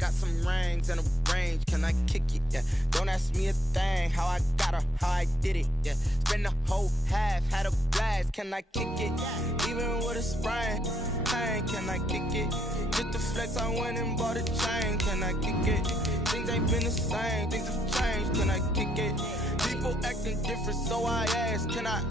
got some rings and a range, can I kick it? Yeah. Don't ask me a thing, how I got her, how I did it. Yeah. Spend the whole half, had a blast, can I kick it? Even with a sprain, pain, can I kick it? Just the flex, I went and bought a chain, can I kick it? Things ain't been the same, things have changed, can I kick it? People acting different, so I ask, can I?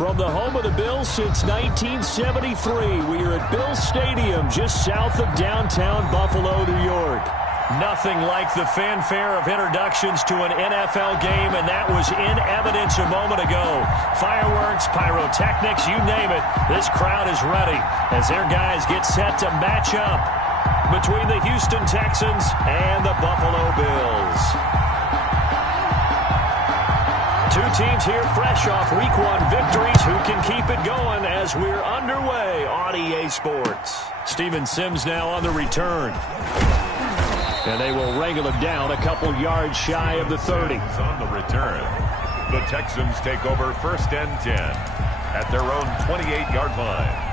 From the home of the Bills since 1973, we are at Bills Stadium just south of downtown Buffalo, New York. Nothing like the fanfare of introductions to an NFL game, and that was in evidence a moment ago. Fireworks, pyrotechnics, you name it. This crowd is ready as their guys get set to match up between the Houston Texans and the Buffalo Bills. Two teams here fresh off Week 1 victories. Who can keep it going as we're underway on EA Sports? Steven Sims now on the return. And they will wrangle him down a couple yards shy of the 30. On the return, the Texans take over 1st and 10 at their own 28-yard line.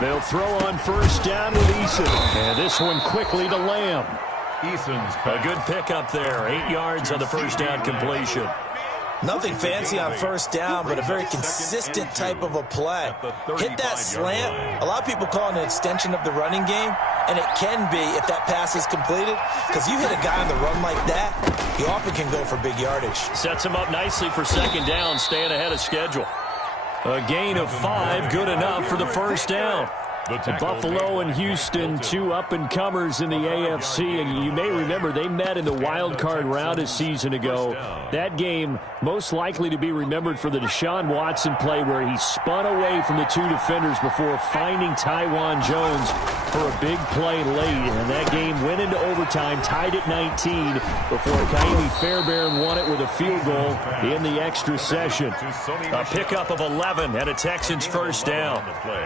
They'll throw on 1st down with Eason. And this one quickly to Lamb. Eason's a good pickup there. 8 yards on the 1st down completion. Nothing fancy on 1st down, but a very consistent type of a play. Hit that slant. A lot of people call it an extension of the running game, and it can be if that pass is completed, because you hit a guy on the run like that, he often can go for big yardage. Sets him up nicely for 2nd down, staying ahead of schedule. A gain of 5, good enough for the 1st down. Buffalo and Houston, two up-and-comers in the AFC, and you may remember they met in the wild card round a season ago. That game most likely to be remembered for the Deshaun Watson play where he spun away from the two defenders before finding Tywan Jones for a big play late, and that game went into overtime, tied at 19 before Kaimi Fairbairn won it with a field goal in the extra session. A pickup of 11 and a Texans 1st down.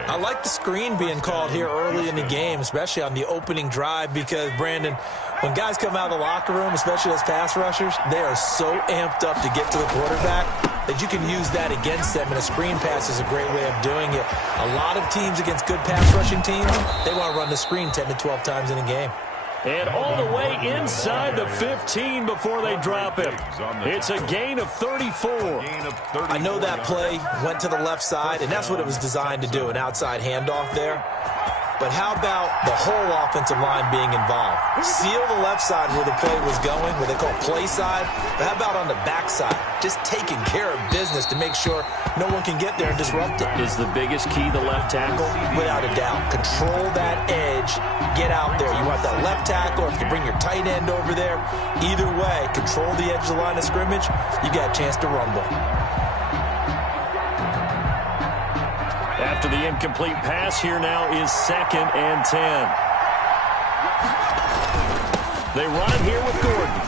I like the screen being called here early in the game, especially on the opening drive, because, Brandon, when guys come out of the locker room, especially as pass rushers, they are so amped up to get to the quarterback that you can use that against them, and a screen pass is a great way of doing it. A lot of teams against good pass rushing teams, they want to run the screen 10 to 12 times in a game. And all the way inside the 15 before they drop him. It's a gain of 34. I know that play went to the left side, and that's what it was designed to do, an outside handoff there. But how about the whole offensive line being involved? Seal the left side where the play was going, what they call play side. But how about on the back side? Just taking care of business to make sure no one can get there and disrupt it. Is the biggest key the left tackle? Without a doubt. Control that edge. Get out there. You want that left tackle, or if you bring your tight end over there. Either way, control the edge of the line of scrimmage. You got a chance to rumble. After the incomplete pass, here now is 2nd and 10. They run it here with Gordon.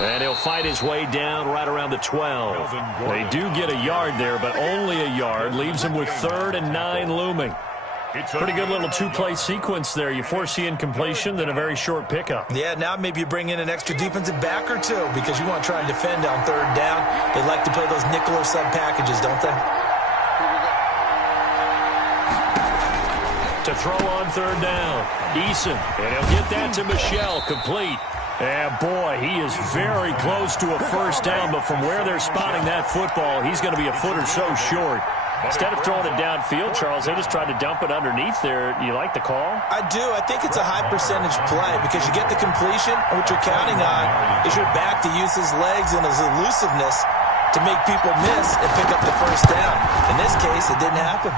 And he'll fight his way down right around the 12. They do get a yard there, but only a yard. Leaves him with 3rd and 9 looming. Pretty good little two-play sequence there. You force the incompletion, then a very short pickup. Yeah, now maybe you bring in an extra defensive back or two because you want to try and defend on 3rd down. They like to play those nickel or sub packages, don't they? To throw on 3rd down. Eason, and he'll get that to Michel, complete. And boy, he is very close to a 1st down, but from where they're spotting that football, he's going to be a foot or so short. Instead of throwing it downfield, Charles, they just tried to dump it underneath there. You like the call? I do. I think it's a high percentage play because you get the completion, and what you're counting on is your back to use his legs and his elusiveness to make people miss and pick up the first down. In this case, it didn't happen.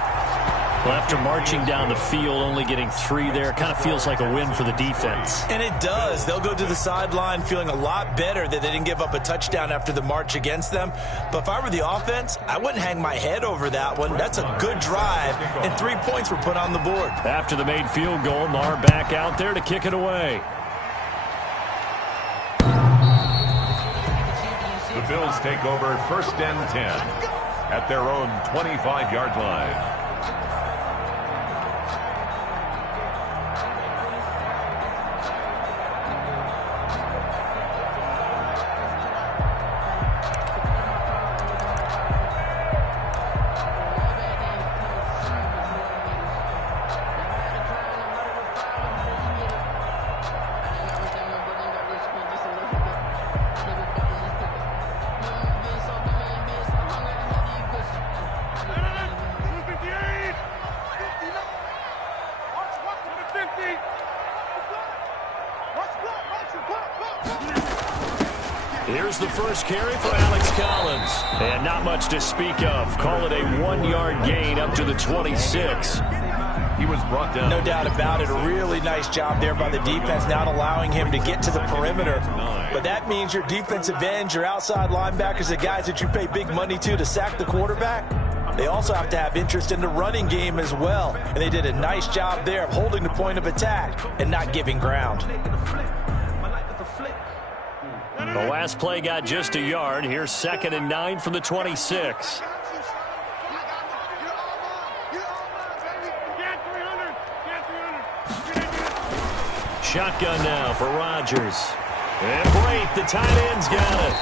Well, after marching down the field, only getting 3 there, kind of feels like a win for the defense. And it does. They'll go to the sideline feeling a lot better that they didn't give up a touchdown after the march against them. But if I were the offense, I wouldn't hang my head over that one. That's a good drive, and 3 points were put on the board. After the made field goal, Marr back out there to kick it away. The Bills take over 1st and 10 at their own 25-yard line. Here's the first carry for Alex Collins. And not much to speak of. Call it a 1-yard gain up to the 26. He was brought down. No doubt about it. A really nice job there by the defense, not allowing him to get to the perimeter. But that means your defensive ends, your outside linebackers, the guys that you pay big money to sack the quarterback, they also have to have interest in the running game as well. And they did a nice job there of holding the point of attack and not giving ground. The last play got just a yard. Here's 2nd and 9 from the 26. Shotgun now for Rodgers. And Brate, the tight end's got it.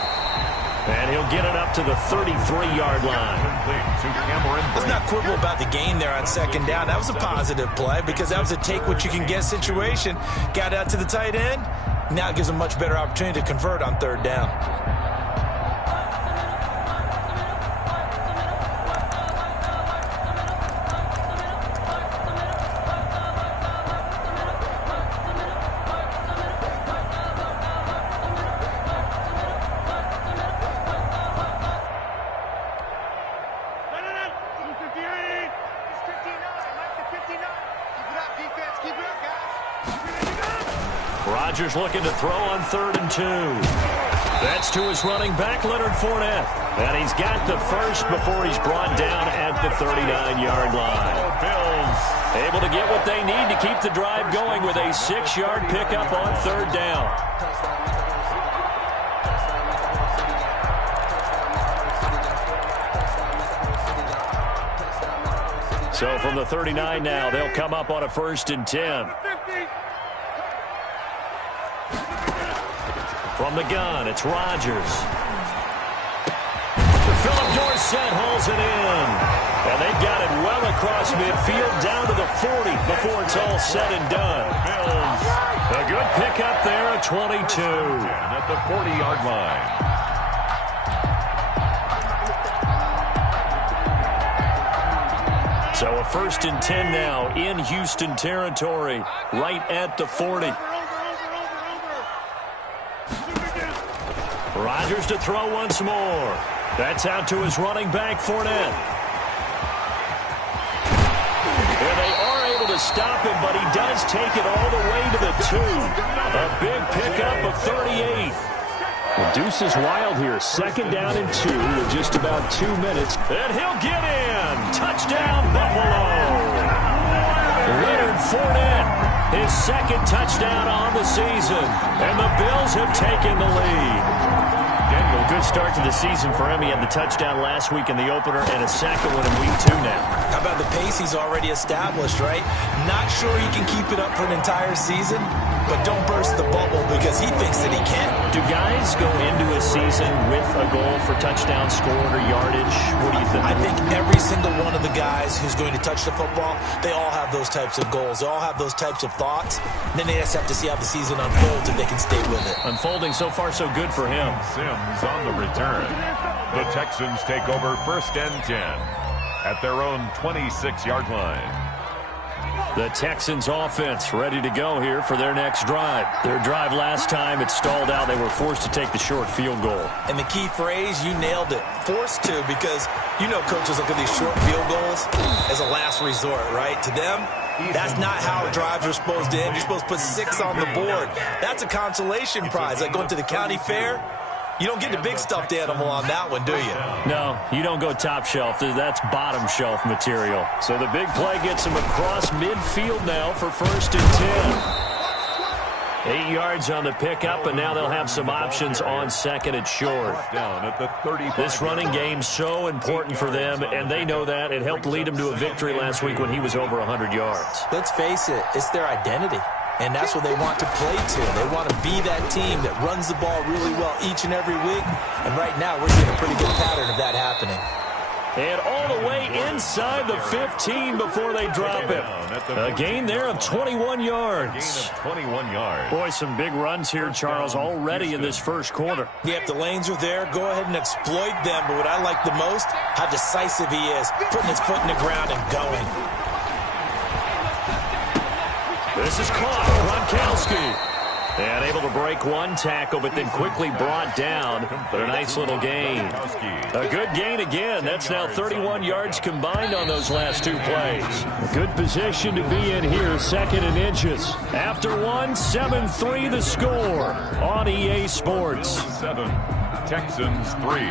And he'll get it up to the 33-yard line. Let's not quibble about the gain there on 2nd down. That was a positive play because that was a take-what-you-can-get situation. Got out to the tight end. Now it gives them a much better opportunity to convert on 3rd down. Rodgers looking to throw on 3rd and 2. That's to his running back, Leonard Fournette. And he's got the first before he's brought down at the 39-yard line. Bills able to get what they need to keep the drive going with a 6-yard pickup on 3rd down. So from the 39 now, they'll come up on a 1st and 10. From the gun, it's Rodgers. Philip Dorsett hauls it in. And they've got it well across midfield down to the 40 before it's all said and done. Bills, a good pickup there at 22. At the 40-yard line. So a 1st and 10 now in Houston territory, right at the 40. Rodgers to throw once more. That's out to his running back, Fournette. And they are able to stop him, but he does take it all the way to the 2. A big pickup of 38. The deuce is wild here. 2nd down and 2 with just about 2 minutes. And he'll get in. Touchdown, Buffalo. Leonard Fournette, his 2nd touchdown on the season. And the Bills have taken the lead. Daniel, good start to the season for him. He had the touchdown last week in the opener and a 2nd one in week 2 now. How about the pace he's already established, right? Not sure he can keep it up for an entire season, but don't burst the bubble because he thinks that he can. Do guys go into a season with a goal for touchdown scored or yardage? What do you think? I think every single one of the guys who's going to touch the football, they all have those types of goals. They all have those types of thoughts. And then they just have to see how the season unfolds if they can stay with it. Unfolding so far so good for him. Sims on the return. The Texans take over 1st and 10 at their own 26-yard line. The Texans offense ready to go here for their next drive. Their drive last time, it stalled out. They were forced to take the short field goal. And the key phrase, you nailed it. Forced to, because you know coaches look at these short field goals as a last resort, right? To them, that's not how drives are supposed to end. You're supposed to put 6 on the board. That's a consolation prize. Like going to the county fair, you don't get the big stuffed animal on that one, do you? No, you don't go top shelf. That's bottom shelf material. So the big play gets him across midfield now for 1st and 10. 8 yards on the pickup, and now they'll have some options on 2nd and short. Down at the 35. This running game's so important for them, and they know that. It helped lead them to a victory last week when he was over 100 yards. Let's face it, it's their identity. And that's what they want to play to. They want to be that team that runs the ball really well each and every week. And right now, we're seeing a pretty good pattern of that happening. And all the way inside the 15 before they drop it. A gain there of 21 yards. 21 yards. Boy, some big runs here, Charles, already in this first quarter. Yeah, if the lanes are there, go ahead and exploit them. But what I like the most, how decisive he is, putting his foot in the ground and going. This is caught. Gronkowski. And able to break one tackle, but then quickly brought down. But a nice little gain. A good gain again. That's now 31 yards combined on those last 2 plays. Good position to be in here, 2nd and inches. After one, 7-3 the score on EA Sports. 7, Texans 3.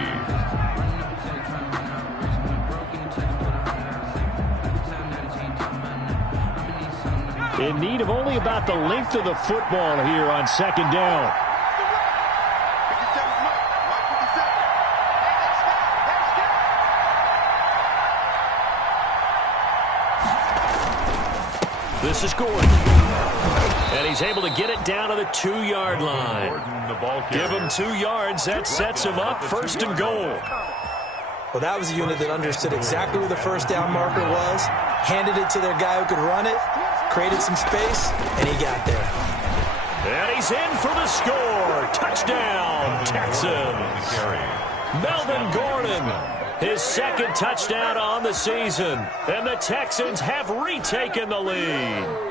In need of only about the length of the football here on 2nd down. This is Gordon. And he's able to get it down to the 2-yard line. Give him 2 yards. That sets him up 1st and goal. Well, that was a unit that understood exactly where the 1st down marker was, handed it to their guy who could run it, created some space, and he got there. And he's in for the score. Touchdown, Texans. Melvin Gordon, his 2nd touchdown on the season. And the Texans have retaken the lead.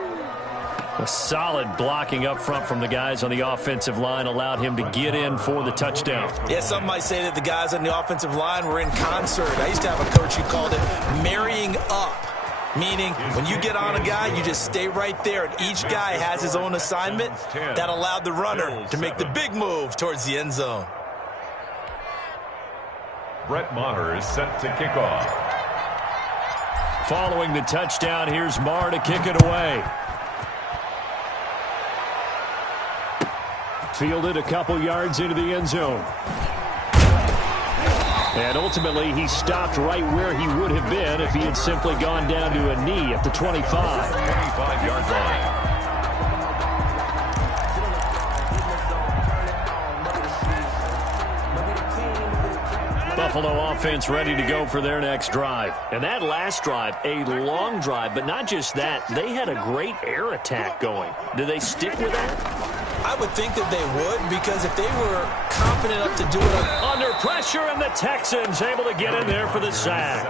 A solid blocking up front from the guys on the offensive line allowed him to get in for the touchdown. Yeah, some might say that the guys on the offensive line were in concert. I used to have a coach who called it marrying up. Meaning, when you get on a guy, you just stay right there, and each guy has his own assignment. That allowed the runner to make the big move towards the end zone. Brett Maher is set to kick off. Following the touchdown, here's Maher to kick it away. Fielded a couple yards into the end zone. And ultimately, he stopped right where he would have been if he had simply gone down to a knee at the 25. 25-yard line. Buffalo offense ready to go for their next drive. And that last drive, a long drive, but not just that. They had a great air attack going. Do they stick with that? I would think that they would, because if they were confident enough to do it under pressure, and the Texans able to get in there for the sack.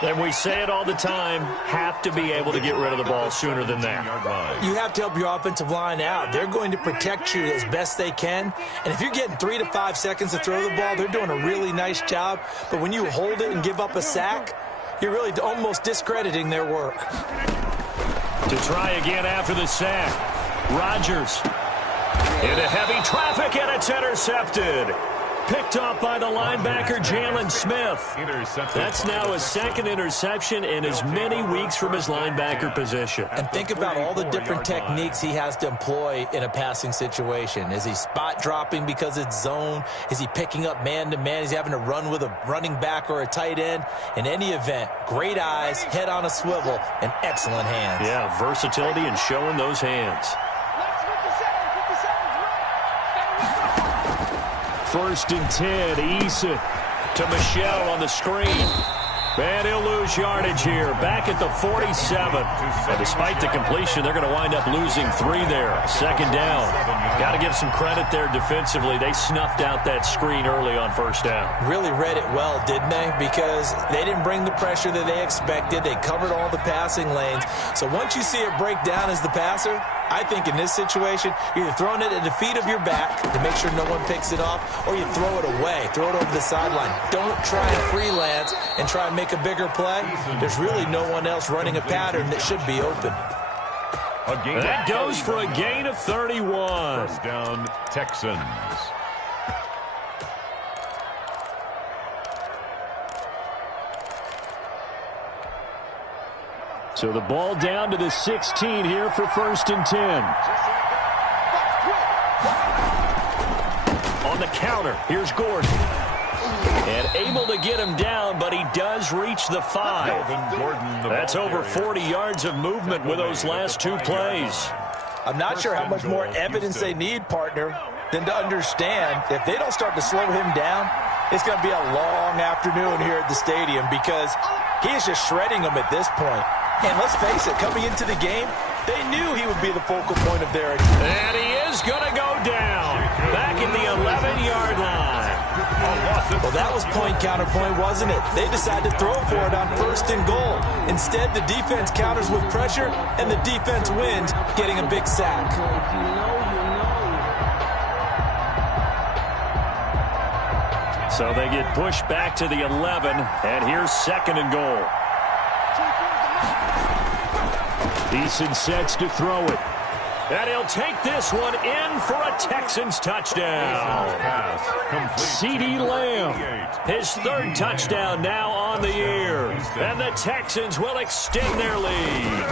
And we say it all the time, have to be able to get rid of the ball sooner than that. You have to help your offensive line out. They're going to protect you as best they can. And if you're getting 3 to 5 seconds to throw the ball, they're doing a really nice job. But when you hold it and give up a sack, you're really almost discrediting their work. To try again after the sack. Rodgers into heavy traffic, and it's intercepted. Picked off by the linebacker, Jalen Smith. That's now his 2nd interception in as many weeks from his linebacker position. And think about all the different techniques he has to employ in a passing situation. Is he spot dropping because it's zone? Is he picking up man-to-man? Is he having to run with a running back or a tight end? In any event, great eyes, head on a swivel, and excellent hands. Yeah, versatility and showing those hands. 1st and 10, Eason to Michelle on the screen. And he'll lose yardage here, back at the 47. And despite the completion, they're going to wind up losing 3 there. Second down. Got to give some credit there defensively. They snuffed out that screen early on first down. Really read it well, didn't they? Because they didn't bring the pressure that they expected. They covered all the passing lanes. So once you see it break down as the passer, I think in this situation, you're either throwing it at the feet of your back to make sure no one picks it off, or you throw it away, throw it over the sideline. Don't try and freelance and try and make a bigger play. There's really no one else running a pattern that should be open. That goes for a gain of 31. First down, Texans. So the ball down to the 16 here for 1st and 10. On the counter, here's Gordon. And able to get him down, but he does reach the 5. That's over 40 yards of movement with those last 2 plays. I'm not sure how much more evidence they need, partner, than to understand if they don't start to slow him down, it's going to be a long afternoon here at the stadium because he is just shredding them at this point. And let's face it, coming into the game, they knew he would be the focal point of their attack. And he is going to go down back at the 11-yard line. Well, that was point counterpoint, wasn't it? They decided to throw for it on 1st and goal. Instead, the defense counters with pressure, and the defense wins, getting a big sack. So they get pushed back to the 11, and here's 2nd and goal. Eason sets to throw it. And he'll take this one in for a Texans touchdown. CeeDee Lamb, his 3rd touchdown now on the year. And the Texans will extend their lead.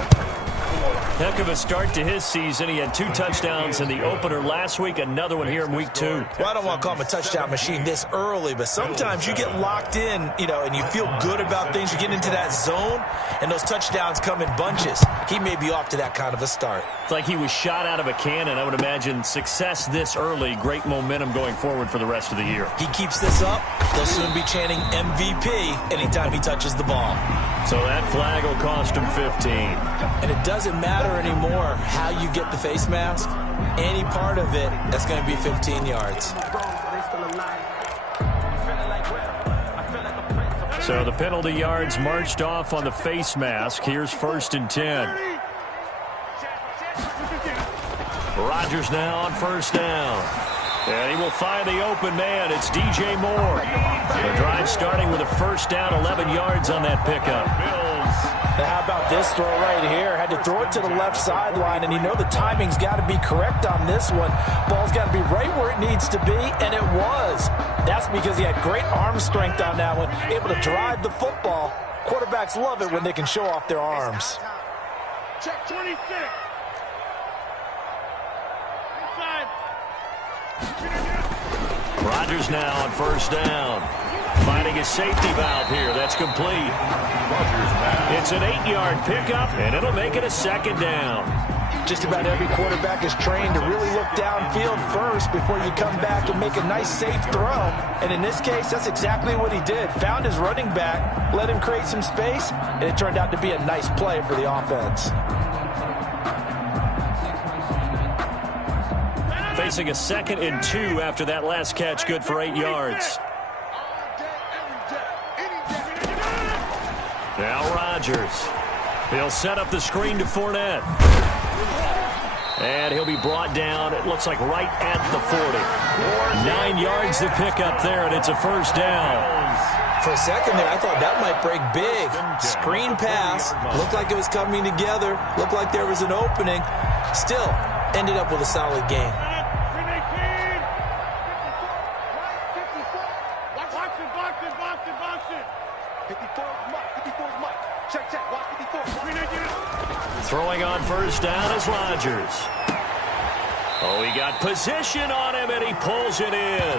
Heck of a start to his season. He had 2 touchdowns in the opener last week, another one here in week 2. Well, I don't want to call him a touchdown machine this early, but sometimes you get locked in, and you feel good about things. You get into that zone, and those touchdowns come in bunches. He may be off to that kind of a start. It's like he was shot out of a cannon. I would imagine success this early, great momentum going forward for the rest of the year. He keeps this up, they'll soon be chanting MVP anytime he touches the ball. So that flag will cost him 15. And it doesn't matter anymore how you get the face mask. Any part of it, that's going to be 15 yards. So the penalty yards marched off on the face mask. Here's 1st and 10. Rodgers now on 1st down. And he will find the open man. It's DJ Moore. The drive starting with a 1st down, 11 yards on that pickup. Now how about this throw right here? Had to throw it to the left sideline, and the timing's got to be correct on this one. Ball's got to be right where it needs to be, and it was. That's because he had great arm strength on that one, able to drive the football. Quarterbacks love it when they can show off their arms. Check 26. Inside. Rodgers now on 1st down. Finding a safety valve here. That's complete. It's an 8-yard pickup, and it'll make it a 2nd down. Just about every quarterback is trained to really look downfield first before you come back and make a nice, safe throw. And in this case, that's exactly what he did. Found his running back, let him create some space, and it turned out to be a nice play for the offense. Facing a 2nd and 2 after that last catch, good for 8 yards. Now Rodgers. He'll set up the screen to Fournette. And he'll be brought down, it looks like right at the 40. 9 yards to pick up there, and it's a 1st down. For a second there, I thought that might break big. Screen pass. Looked like it was coming together. Looked like there was an opening. Still, ended up with a solid game. Throwing on 1st down is Rodgers. Oh, he got position on him, and he pulls it in.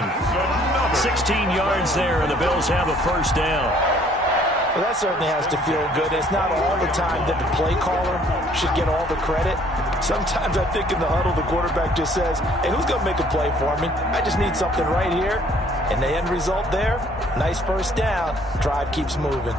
16 yards there, and the Bills have a 1st down. Well, that certainly has to feel good. It's not all the time that the play caller should get all the credit. Sometimes I think in the huddle, the quarterback just says, hey, who's going to make a play for me? I just need something right here. And the end result there, nice first down. Drive keeps moving.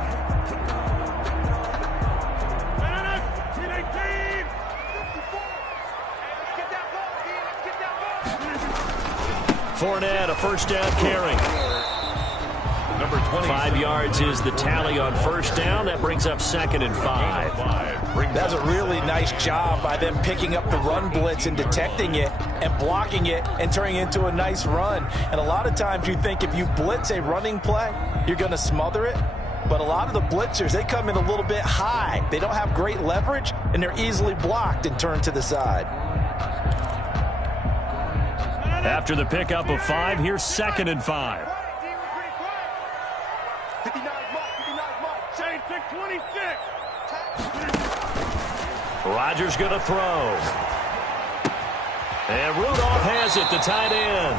Fournette, a first down carry. Number 20. 5 yards is the tally on first down. That brings up 2nd and 5. That's a really nice job by them picking up the run blitz and detecting it and blocking it and turning it into a nice run. And a lot of times you think if you blitz a running play, you're going to smother it. But a lot of the blitzers, they come in a little bit high. They don't have great leverage, and they're easily blocked and turned to the side. After the pickup of 5, here's 2nd and 5. Rodgers going to throw. And Rudolph has it, the tight end.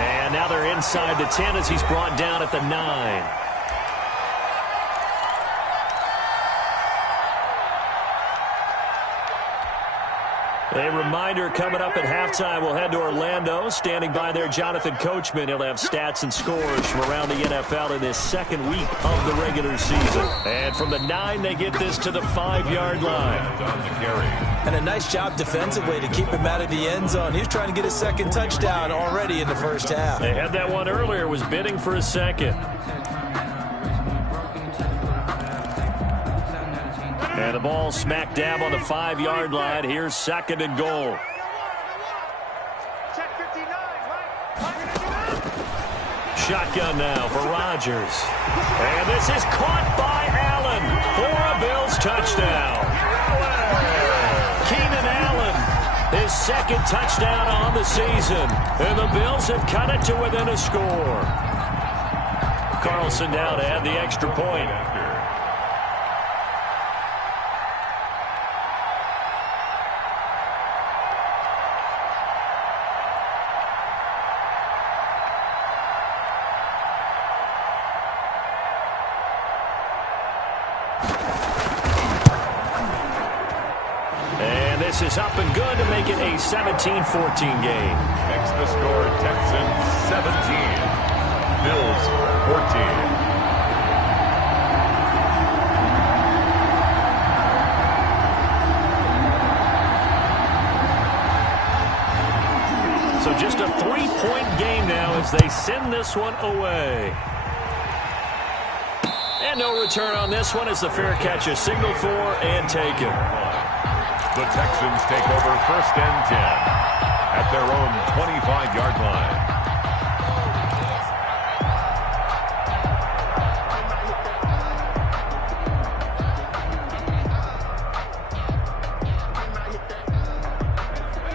And now they're inside the 10 as he's brought down at the 9. A reminder coming up at halftime, we'll head to Orlando. Standing by there, Jonathan Coachman. He'll have stats and scores from around the NFL in this second week of the regular season. And from the 9, they get this to the 5-yard line. And a nice job defensively to keep him out of the end zone. He was trying to get his second touchdown already in the first half. They had that one earlier, was bidding for a second. And the ball smack dab on the 5-yard line. Here's 2nd and goal. Shotgun now for Rodgers. And this is caught by Allen for a Bills touchdown. Keenan Allen, his 2nd touchdown on the season. And the Bills have cut it to within a score. Carlson now to add the extra point. This is up and good to make it a 17-14 game. Makes the score Texans 17, Bills 14. So just a 3-point game now as they send this one away. And no return on this one as the fair catch is signaled for and taken. The Texans take over 1st and 10 at their own 25-yard line.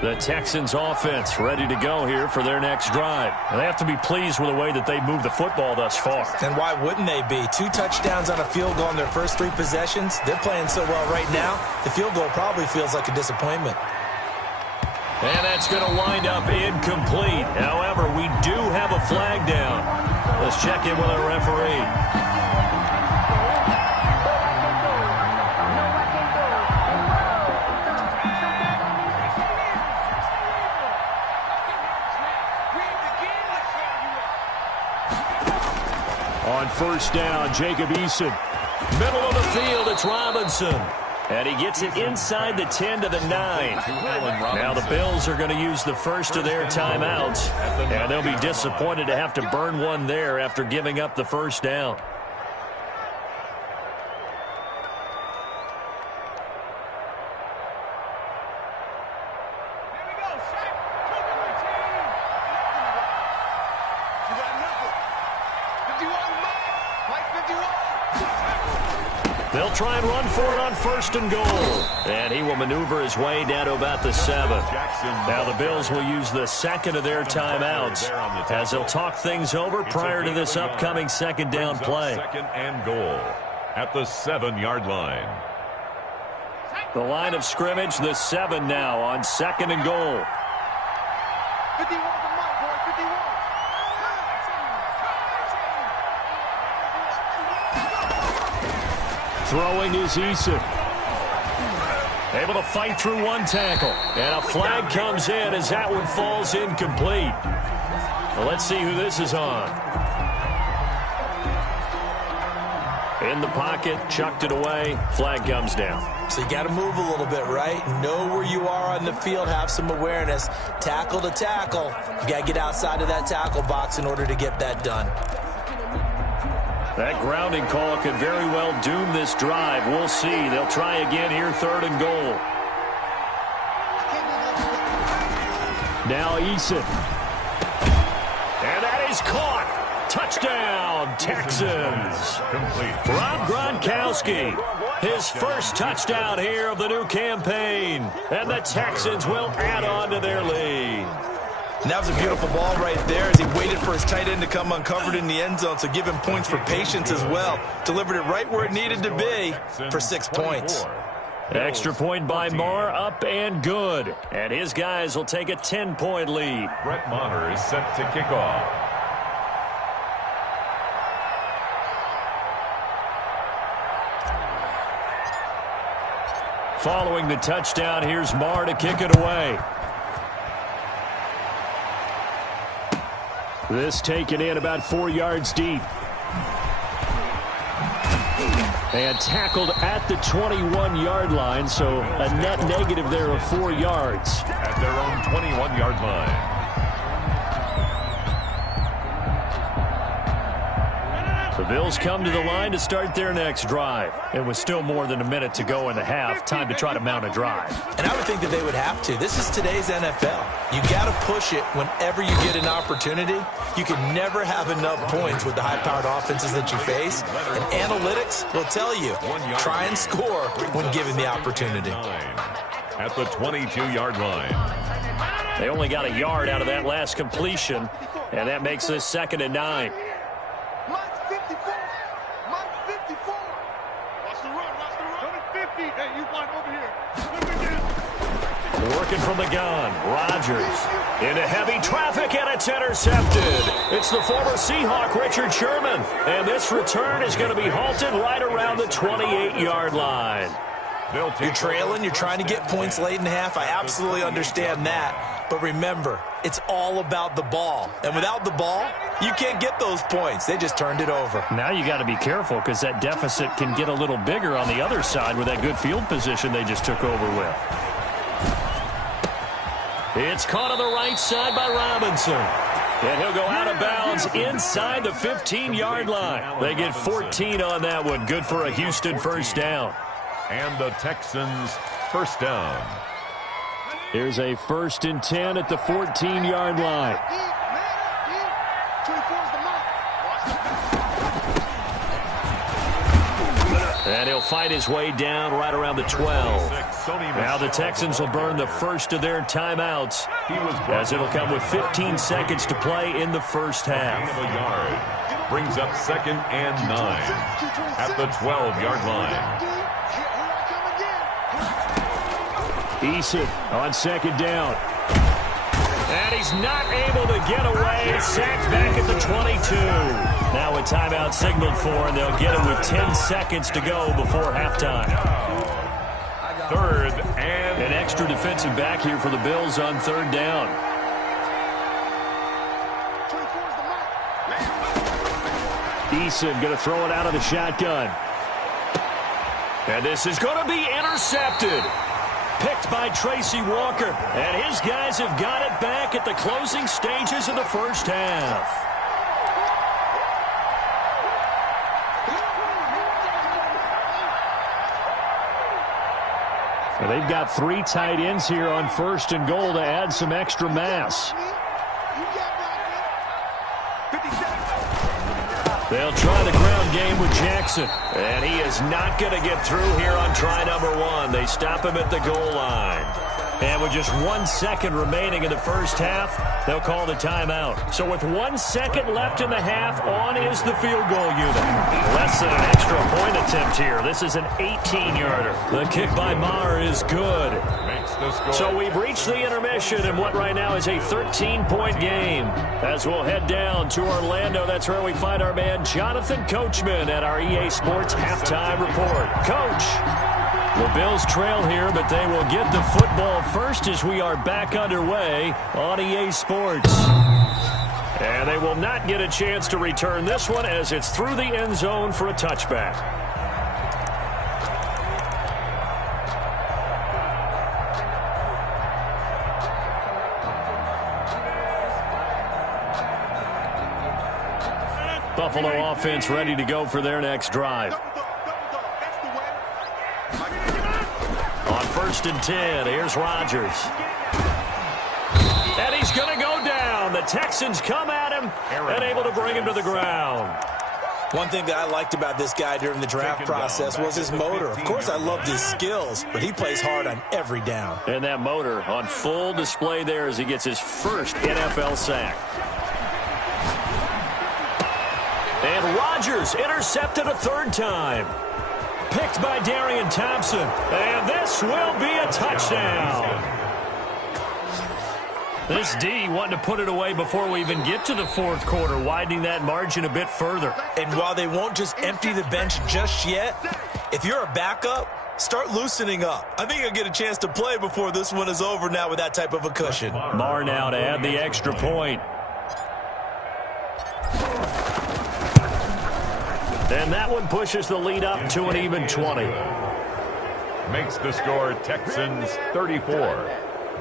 The Texans offense ready to go here for their next drive. They have to be pleased with the way that they've moved the football thus far. And why wouldn't they be? 2 touchdowns on a field goal in their first 3 possessions. They're playing so well right now, the field goal probably feels like a disappointment. And that's going to wind up incomplete. However, we do have a flag down. Let's check in with our referee. On first down, Jacob Eason. Middle of the field, it's Robinson. And he gets it inside the 10 to the 9. Now the Bills are going to use the first of their timeouts. And they'll be disappointed to have to burn one there after giving up the first down. They'll try and run for it on 1st and goal. And he will maneuver his way down to about the 7. Now the Bills will use the 2nd of their timeouts as they'll talk things over prior to this upcoming 2nd down play. 2nd and goal at the 7-yard line. The line of scrimmage, the 7 now on 2nd and goal. 51. Throwing is Eason. Able to fight through one tackle. And a flag comes in as that one falls incomplete. Well, let's see who this is on. In the pocket, chucked it away, flag comes down. So you got to move a little bit, right? Know where you are on the field, have some awareness. Tackle to tackle. You got to get outside of that tackle box in order to get that done. That grounding call could very well doom this drive. We'll see. They'll try again here, 3rd and goal. Now Eason. And that is caught. Touchdown, Texans. Rob Gronkowski, his first touchdown here of the new campaign. And the Texans will add on to their lead. And that was a beautiful ball right there as he waited for his tight end to come uncovered in the end zone, so give him points for patience as well. Delivered it right where it needed to be for 6 points. Extra point by Marr, up and good. And his guys will take a 10-point lead. Brett Maher is set to kick off. Following the touchdown, here's Marr to kick it away. This taken in about 4 yards deep. And tackled at the 21-yard line, so a net negative there of 4 yards. At their own 21-yard line. The Bills come to the line to start their next drive. And with still more than a minute to go in the half, time to try to mount a drive. And I would think that they would have to. This is today's NFL. You got to push it whenever you get an opportunity. You can never have enough points with the high-powered offenses that you face. And analytics will tell you, try and score when given the opportunity. At the 22-yard line. They only got a yard out of that last completion, and that makes this 2nd and 9. Working from the gun, Rodgers into heavy traffic, and it's intercepted. It's the former Seahawk, Richard Sherman, and this return is going to be halted right around the 28-yard line. You're trailing, you're trying to get points late in the half. I absolutely understand that. But remember, it's all about the ball. And without the ball, you can't get those points. They just turned it over. Now you got to be careful because that deficit can get a little bigger on the other side with that good field position they just took over with. It's caught on the right side by Robinson. And he'll go out of bounds inside the 15-yard line. They get 14 on that one. Good for a Houston first down. And the Texans first down. Here's a 1st and 10 at the 14-yard line. And he'll fight his way down right around the 12. Now the Texans will burn the first of their timeouts, as it'll come with 15 seconds to play in the first half. Brings up 2nd and 9 at the 12-yard line. Eason on 2nd down. And he's not able to get away. Sacked back at the 22. Now a timeout signaled for, and they'll get it with 10 seconds to go before halftime. 3rd and an extra defensive back here for the Bills on 3rd down. Eason going to throw it out of the shotgun. And this is going to be intercepted. Picked by Tracy Walker. And his guys have got it back at the closing stages of the first half. Well, they've got 3 tight ends here on 1st and goal to add some extra mass. They'll try the ground game with Jackson. And he is not going to get through here on try number 1. They stop him at the goal line. And with just 1 second remaining in the first half, they'll call the timeout. So with 1 second left in the half, on is the field goal unit. Less than an extra point attempt here. This is an 18-yarder. The kick by Maher is good. So we've reached the intermission in what right now is a 13-point game. As we'll head down to Orlando, that's where we find our man Jonathan Coachman at our EA Sports Halftime Report. Coach. The Bills trail here, but they will get the football first as we are back underway on EA Sports. And they will not get a chance to return this one as it's through the end zone for a touchback. Buffalo offense ready to go for their next drive. On 1st and 10, here's Rodgers. And he's going to go down. The Texans come at him and able to bring him to the ground. One thing that I liked about this guy during the draft process was his motor. Of course, I loved his skills, but he plays hard on every down. And that motor on full display there as he gets his first NFL sack. And Rodgers intercepted a 3rd time. Picked by Darian Thompson. And this will be a touchdown. This D wanting to put it away before we even get to the 4th quarter, widening that margin a bit further. And while they won't just empty the bench just yet, if you're a backup, start loosening up. I think you'll get a chance to play before this one is over now with that type of a cushion. Maher now to add the extra point. And that one pushes the lead up to an even 20. Makes the score Texans 34,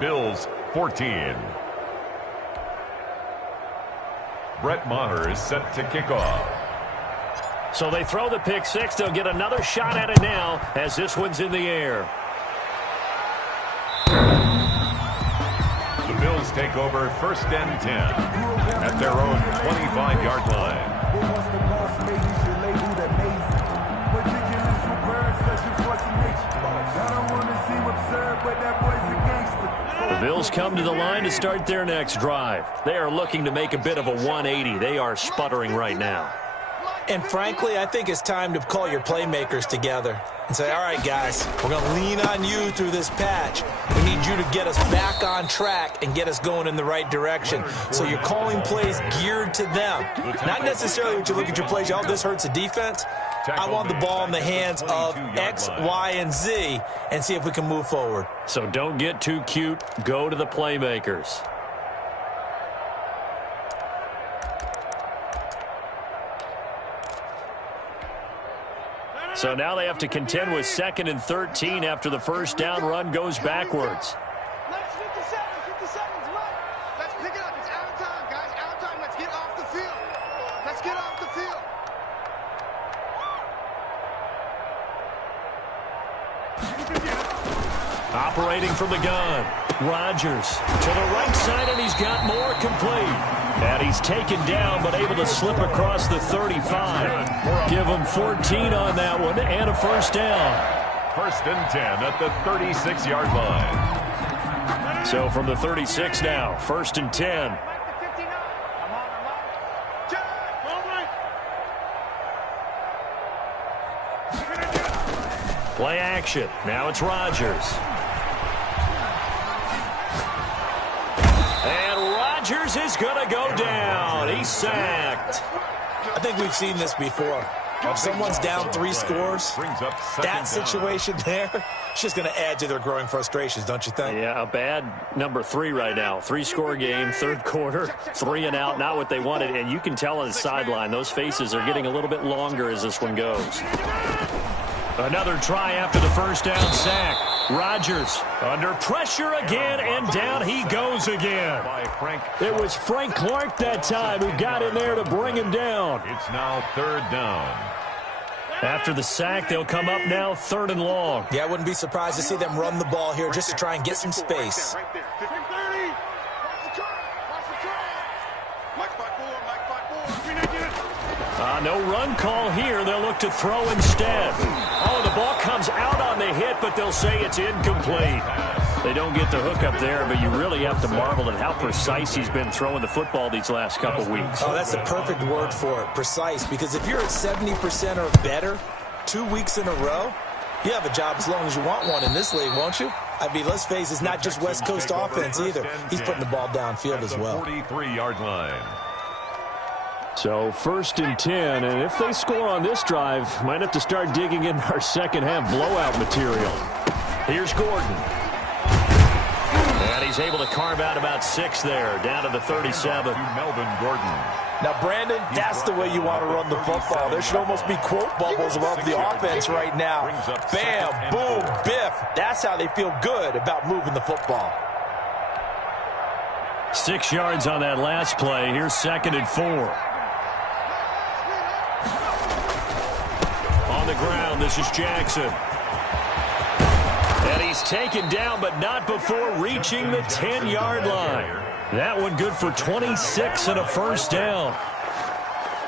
Bills 14. Brett Maher is set to kick off. So they throw the pick six. They'll get another shot at it now as this one's in the air. The Bills take over 1st and 10 at their own 25-yard line. The Bills come to the line to start their next drive. They are looking to make a bit of a 180. They are sputtering right now. And frankly, I think it's time to call your playmakers together and say, all right, guys, we're going to lean on you through this patch. We need you to get us back on track and get us going in the right direction. So you're calling plays geared to them. Not necessarily what you look at your plays, oh, this hurts the defense. I want the ball in the hands of X, Y, and Z and see if we can move forward. So don't get too cute. Go to the playmakers. So now they have to contend with 2nd and 13 after the first down run goes backwards. Let's 50 seconds left. Let's pick it up. It's out of time, guys. Out of time. Let's get off the field. Let's get off the field. Operating from the gun. Rodgers to the right side, and he's got more complete. And he's taken down, but able to slip across the 35. Give him 14 on that one, and a first down. 1st and 10 at the 36-yard line. So from the 36 now, 1st and 10. Play action. Now it's Rodgers. And Rodgers is going to go down. He's sacked. I think we've seen this before. If someone's down 3 scores, that situation there, it's just going to add to their growing frustrations, don't you think? Yeah, a bad number 3 right now. 3-score game, 3rd quarter, 3 and out, not what they wanted. And you can tell on the sideline, those faces are getting a little bit longer as this one goes. Another try after the first down sack. Rodgers under pressure again, and down he goes again. It was Frank Clark that time who got in there to bring him down. It's now 3rd down. After the sack, they'll come up now 3rd and long. Yeah, I wouldn't be surprised to see them run the ball here just to try and get some space. Right there. 30. Watch the try. Watch the try. Mike 5-4. No run call here. They'll look to throw instead. Oh, the ball comes out on the hit, but they'll say it's incomplete. They don't get the hook up there, but you really have to marvel at how precise he's been throwing the football these last couple weeks. Oh, that's the perfect word for it, precise. Because if you're at 70% or better 2 weeks in a row, you have a job as long as you want one in this league, won't you? I mean, let's face it, it's not just West Coast offense either. He's putting the ball downfield as well. 43-yard line. So 1st and 10, and if they score on this drive, might have to start digging in our second half blowout material. Here's Gordon. And he's able to carve out about 6 there, down to the 37. Melvin Gordon. Now, Brandon, that's the way you want to run the football. There should almost be quote bubbles above the offense right now. Bam, boom, biff. That's how they feel good about moving the football. 6 yards on that last play. Here's 2nd and 4. On the ground, this is Jackson. And he's taken down, but not before reaching the 10-yard line. That one good for 26 and a first down.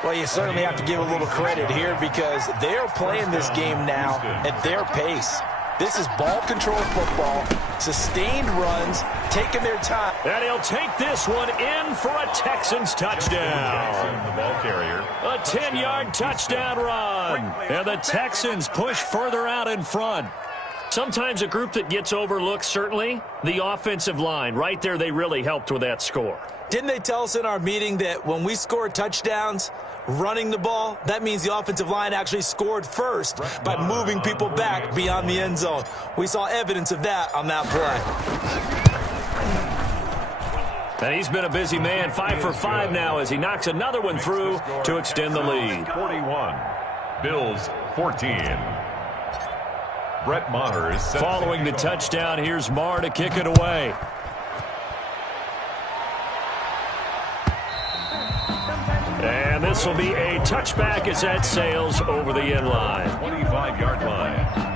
Well, you certainly have to give a little credit here because they're playing this game now at their pace. This is ball control football, sustained runs, taking their time. And he'll take this one in for a Texans touchdown. The ball carrier. A 10-yard touchdown run. And the Texans push further out in front. Sometimes a group that gets overlooked, certainly, the offensive line. Right there, they really helped with that score. Didn't they tell us in our meeting that when we score touchdowns, running the ball, that means the offensive line actually scored first by moving people back beyond the end zone. We saw evidence of that on that play. And he's been a busy man, 5 for 5 now as he knocks another one through to extend the lead. 41, Bills 14. Brett Maher is set. Following the touchdown, here's Maher to kick it away. And this will be a touchback as that sails over the end line. 25-yard line.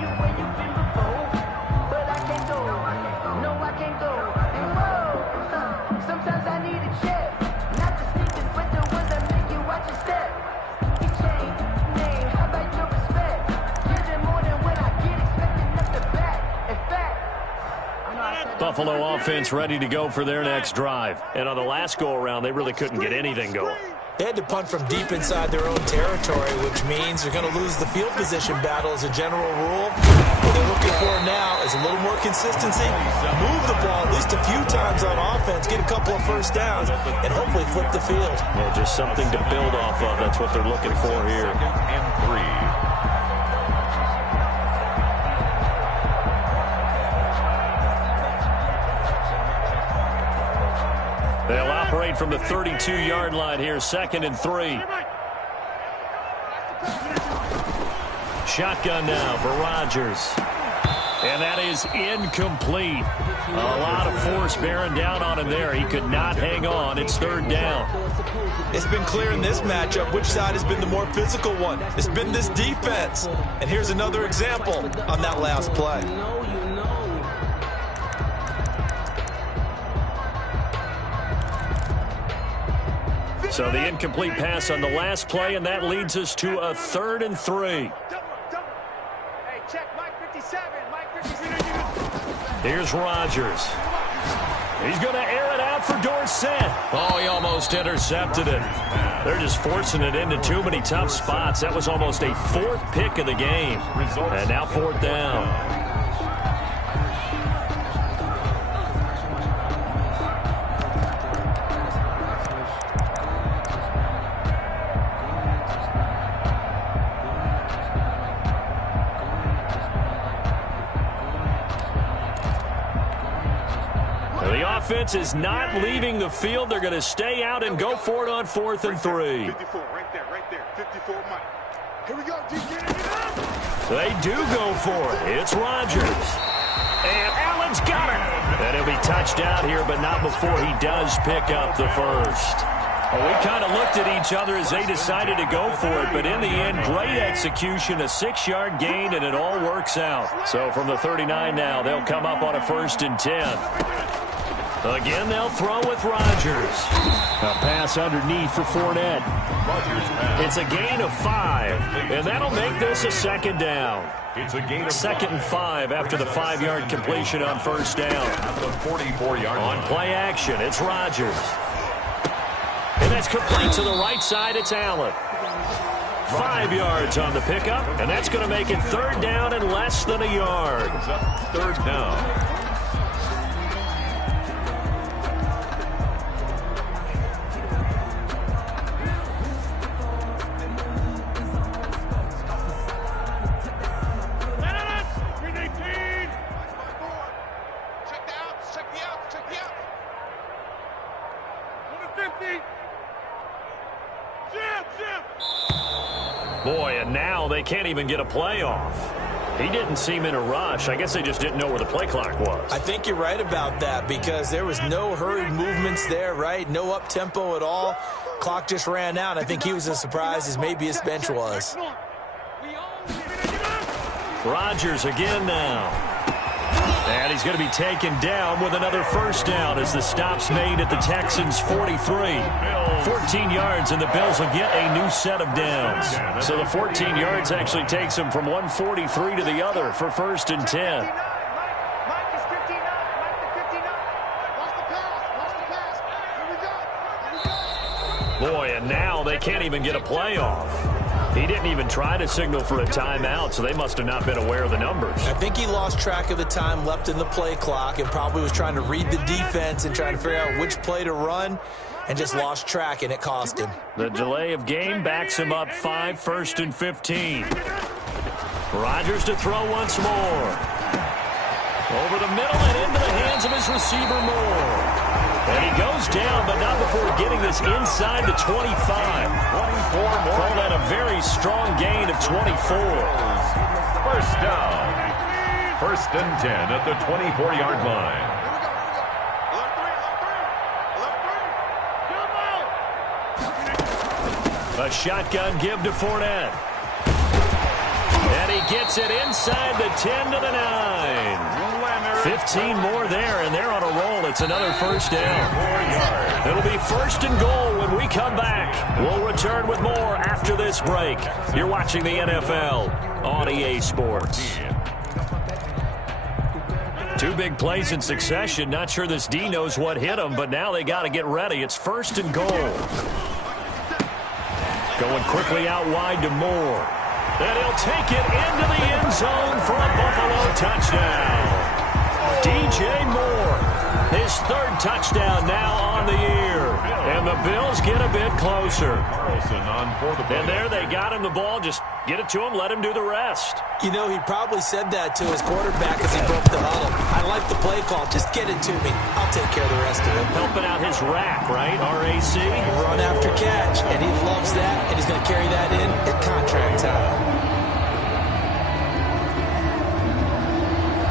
Buffalo offense ready to go for their next drive. And on the last go-around, they really couldn't get anything going. They had to punt from deep inside their own territory, which means they're going to lose the field position battle as a general rule. What they're looking for now is a little more consistency, move the ball at least a few times on offense, get a couple of first downs, and hopefully flip the field. Well, just something to build off of. That's what they're looking for here. 2nd and 3. They'll operate from the 32-yard line here, 2nd and 3. Shotgun now for Rodgers. And that is incomplete. A lot of force bearing down on him there. He could not hang on. It's 3rd down. It's been clear in this matchup which side has been the more physical one. It's been this defense. And here's another example on that last play. So the incomplete pass on the last play, and that leads us to a 3rd and 3. Hey, check Mike 57. Mike 57. Here's Rodgers. He's going to air it out for Dorsett. Oh, he almost intercepted it. They're just forcing it into too many tough spots. That was almost a 4th pick of the game. And now 4th down. The offense is not leaving the field. They're going to stay out and go for it on 4th and 3. 54, right there. 54, Mike. Here we go, G. Get it. They do go for it. It's Rodgers. And Allen's got it. And he'll be touched out here, but not before he does pick up the first. Well, we kind of looked at each other as they decided to go for it, but in the end, great execution, a 6-yard gain, and it all works out. So from the 39 now, they'll come up on a 1st and 10. Again, they'll throw with Rodgers. A pass underneath for Fournette. It's a gain of 5, and that'll make this a second down. It's a gain of 2nd and 5 after the 5-yard completion on first down. At the 44-yard line. On play action, it's Rodgers. And that's complete to the right side. It's Allen. 5 yards on the pickup, and that's going to make it 3rd down and less than a yard. 3rd down. Boy, and now they can't even get a play off. He didn't seem in a rush. I guess they just didn't know where the play clock was. I think you're right about that because there was no hurried movements there, right? No up-tempo at all. Clock just ran out. I think he was as surprised as maybe his bench was. Rodgers again now. And he's going to be taken down with another first down as the stop's made at the Texans' 43. 14 yards, and the Bills will get a new set of downs. So the 14 yards actually takes them from 143 to the other for 1st and 10. Boy, and now they can't even get a play off. He didn't even try to signal for a timeout, so they must have not been aware of the numbers. I think he lost track of the time left in the play clock and probably was trying to read the defense and trying to figure out which play to run and just lost track, and it cost him. The delay of game backs him up 5, 1st and 15. Rodgers to throw once more. Over the middle and into the hands of his receiver Moore. And he goes down, but not before getting this inside the 25. 24 more. Call that a very strong gain of 24. First down. 1st and 10 at the 24-yard line. A shotgun give to Fournette. And he gets it inside the 10 to the 9. 15 more there, and they're on a roll. It's another first down. It'll be 1st and goal when we come back. We'll return with more after this break. You're watching the NFL on EA Sports. 2 big plays in succession. Not sure this D knows what hit him, but now they got to get ready. It's 1st and goal. Going quickly out wide to Moore. And he'll take it into the end zone for a Buffalo touchdown. DJ Moore, his 3rd touchdown now on the year. And the Bills get a bit closer. And there they got him the ball. Just get it to him, let him do the rest. You know, he probably said that to his quarterback as he broke the huddle. I like the play call. Just get it to me. I'll take care of the rest of it. Helping out his rack, right? RAC. Run after catch. And he loves that. And he's going to carry that in at contract time.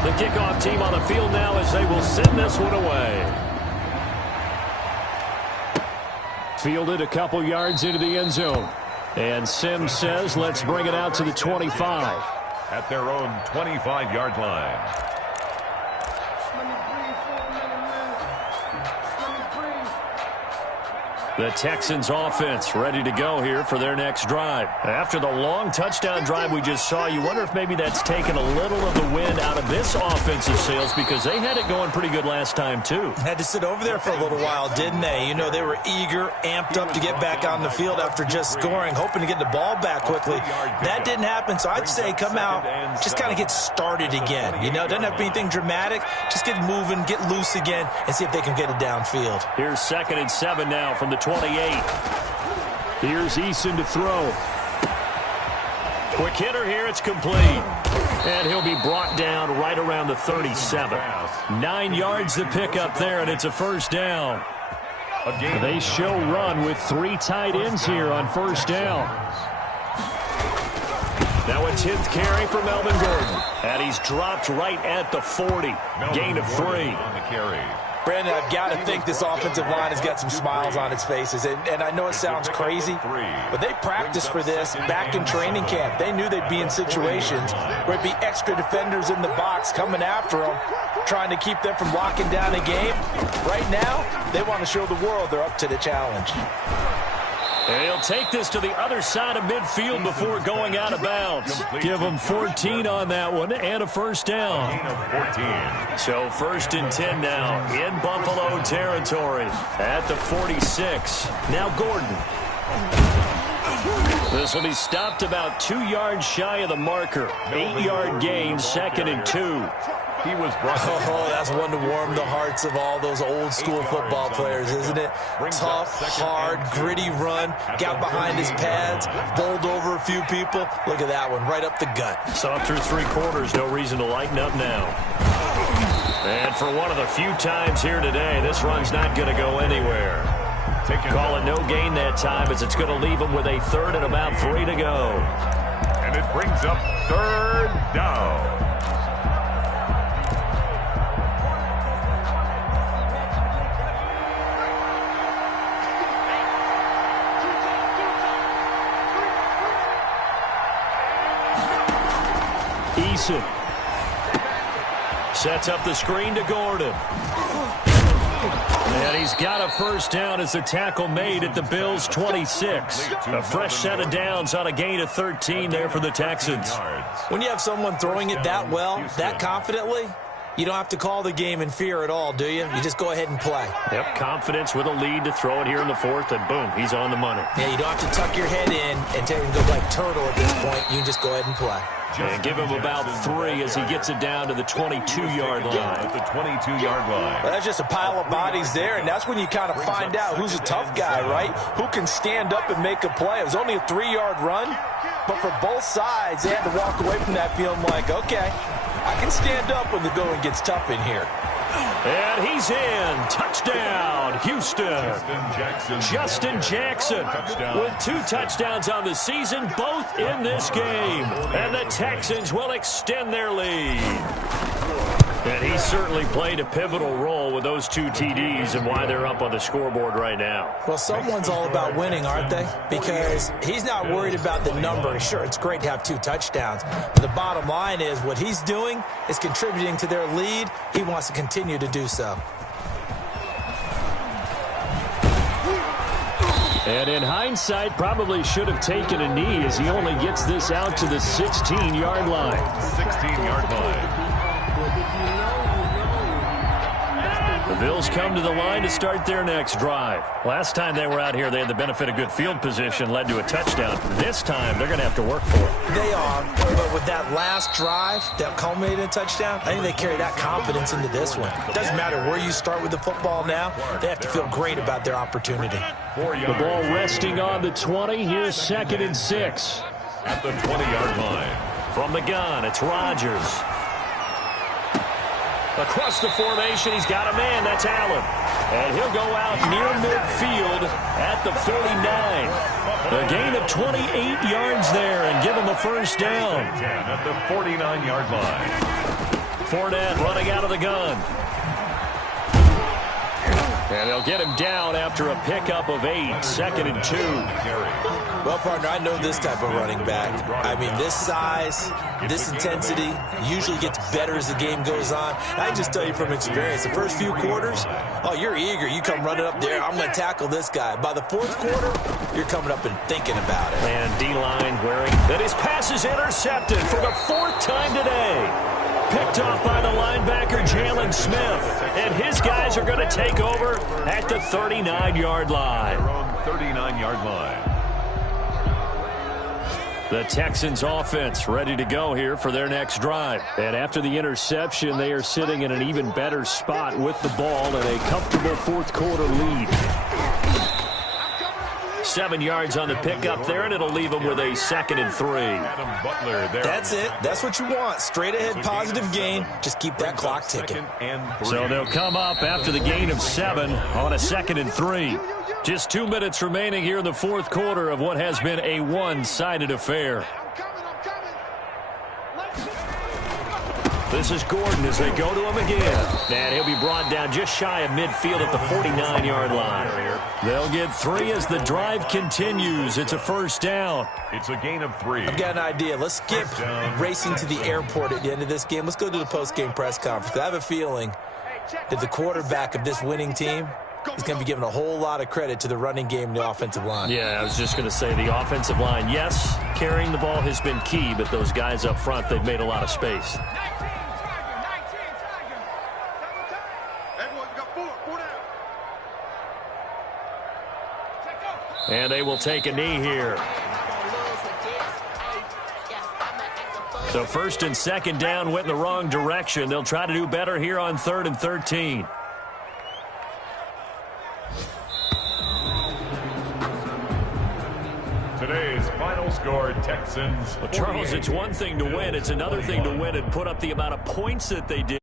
The kickoff team on the field now as they will send this one away. Fielded a couple yards into the end zone. And Sims says, let's bring it out to the 25. At their own 25-yard line. The Texans offense ready to go here for their next drive. After the long touchdown drive we just saw, you wonder if maybe that's taken a little of the wind out of this offensive sails because they had it going pretty good last time too. Had to sit over there for a little while, didn't they? You know, they were eager, amped up to get back on the field after just scoring, hoping to get the ball back quickly. That didn't happen, so I'd say come out, just kind of get started again. You know, it doesn't have to be anything dramatic. Just get moving, get loose again, and see if they can get it downfield. Here's 2nd and 7 now from the 28. Here's Eason to throw. Quick hitter here, it's complete. And he'll be brought down right around the 37. 9 yards to pick up there, and it's a first down. They show run with 3 tight ends here on first down. Now a 10th carry for Melvin Gordon. And he's dropped right at the 40. Gain of 3. On the carry. Brandon, I've got to think this offensive line has got some smiles on its faces. And I know it sounds crazy, but they practiced for this back in training camp. They knew they'd be in situations where it'd be extra defenders in the box coming after them. trying to keep them from locking down a game. Right now, they want to show the world they're up to the challenge. And he'll take this to the other side of midfield before going out of bounds. Give him 14 on that one and a first down. So 1st and 10 now in Buffalo territory at the 46. Now Gordon. This will be stopped about 2 yards shy of the marker. 8-yard gain, 2nd and 2. He was brought Oh, that's one to warm the hearts of all those old-school football players, isn't it? Tough, hard, gritty run, got behind his pads, bowled over a few people. Look at that one, right up the gut. Saw through 3 quarters, no reason to lighten up now. And for one of the few times here today, this run's not going to go anywhere. Call it no gain that time, as it's going to leave him with a 3rd and about 3 to go. And it brings up 3rd down. Eason sets up the screen to Gordon. And he's got a first down as the tackle made at the Bills' 26. A fresh set of downs on a gain of 13 there for the Texans. When you have someone throwing it that well, that confidently, you don't have to call the game in fear at all, do you? You just go ahead and play. Yep, confidence with a lead to throw it here in the 4th, and boom, he's on the money. Yeah, you don't have to tuck your head in and take and go like turtle at this point. You can just go ahead and play. And give him about 3 as he gets it down to the 22-yard line. At the 22-yard line. Well, that's just a pile of bodies there, and that's when you kind of find out who's a tough guy, right? Who can stand up and make a play. It was only a 3-yard run, but for both sides, they had to walk away from that feeling like, okay, I can stand up when the going gets tough in here. And he's in. Touchdown, Houston. Justin Jackson with 2 touchdowns on the season, both in this game. And the Texans will extend their lead. And he certainly played a pivotal role with those 2 TDs and why they're up on the scoreboard right now. Well, someone's all about winning, aren't they? Because he's not worried about the number. Sure, it's great to have 2 touchdowns. But the bottom line is what he's doing is contributing to their lead. He wants to continue to do so. And in hindsight, probably should have taken a knee as he only gets this out to the 16-yard line. 16-yard line. The Bills come to the line to start their next drive. Last time they were out here, they had the benefit of good field position, led to a touchdown. This time, they're going to have to work for it. They are, but with that last drive that culminated in a touchdown, I think they carry that confidence into this one. It doesn't matter where you start with the football now. They have to feel great about their opportunity. The ball resting on the 20. Here's 2nd and 6. At the 20-yard line. From the gun, it's Rodgers. Across the formation, he's got a man. That's Allen. And he'll go out near midfield at the 49. A gain of 28 yards there and give him a first down. At the 49-yard line. Fournette running out of the gun. And they'll get him down after a pickup of 8. 2nd and 2. Well, partner, I know this type of running back. I mean, this size, this intensity usually gets better as the game goes on. I just tell you from experience, the first few quarters, oh, you're eager. You come running up there, I'm going to tackle this guy. By the 4th quarter, you're coming up and thinking about it. And D-line wearing that his pass is intercepted for the 4th time today. Picked off by the linebacker, Jalen Smith. And his guys are going to take over at the 39-yard line. 39-yard line. The Texans offense ready to go here for their next drive. And after the interception, they are sitting in an even better spot with the ball and a comfortable 4th quarter lead. 7 yards on the pickup there, and it'll leave them with a 2nd and 3. That's it. That's what you want. Straight ahead, positive gain. Just keep that clock ticking. So they'll come up after the gain of 7 on a 2nd and 3. Just 2 minutes remaining here in the 4th quarter of what has been a one-sided affair. This is Gordon as they go to him again. And he'll be brought down just shy of midfield at the 49-yard line. They'll get 3 as the drive continues. It's a first down. It's a gain of 3. I've got an idea. Let's skip racing to the airport at the end of this game. Let's go to the post-game press conference. I have a feeling that the quarterback of this winning team is going to be giving a whole lot of credit to the running game and the offensive line. Yeah, I was just going to say the offensive line, yes, carrying the ball has been key, but those guys up front, they've made a lot of space. And they will take a knee here. So 1st and 2nd down went in the wrong direction. They'll try to do better here on 3rd and 13. Today's final score, Texans. Well, Charles, it's one thing to win. It's another thing to win and put up the amount of points that they did.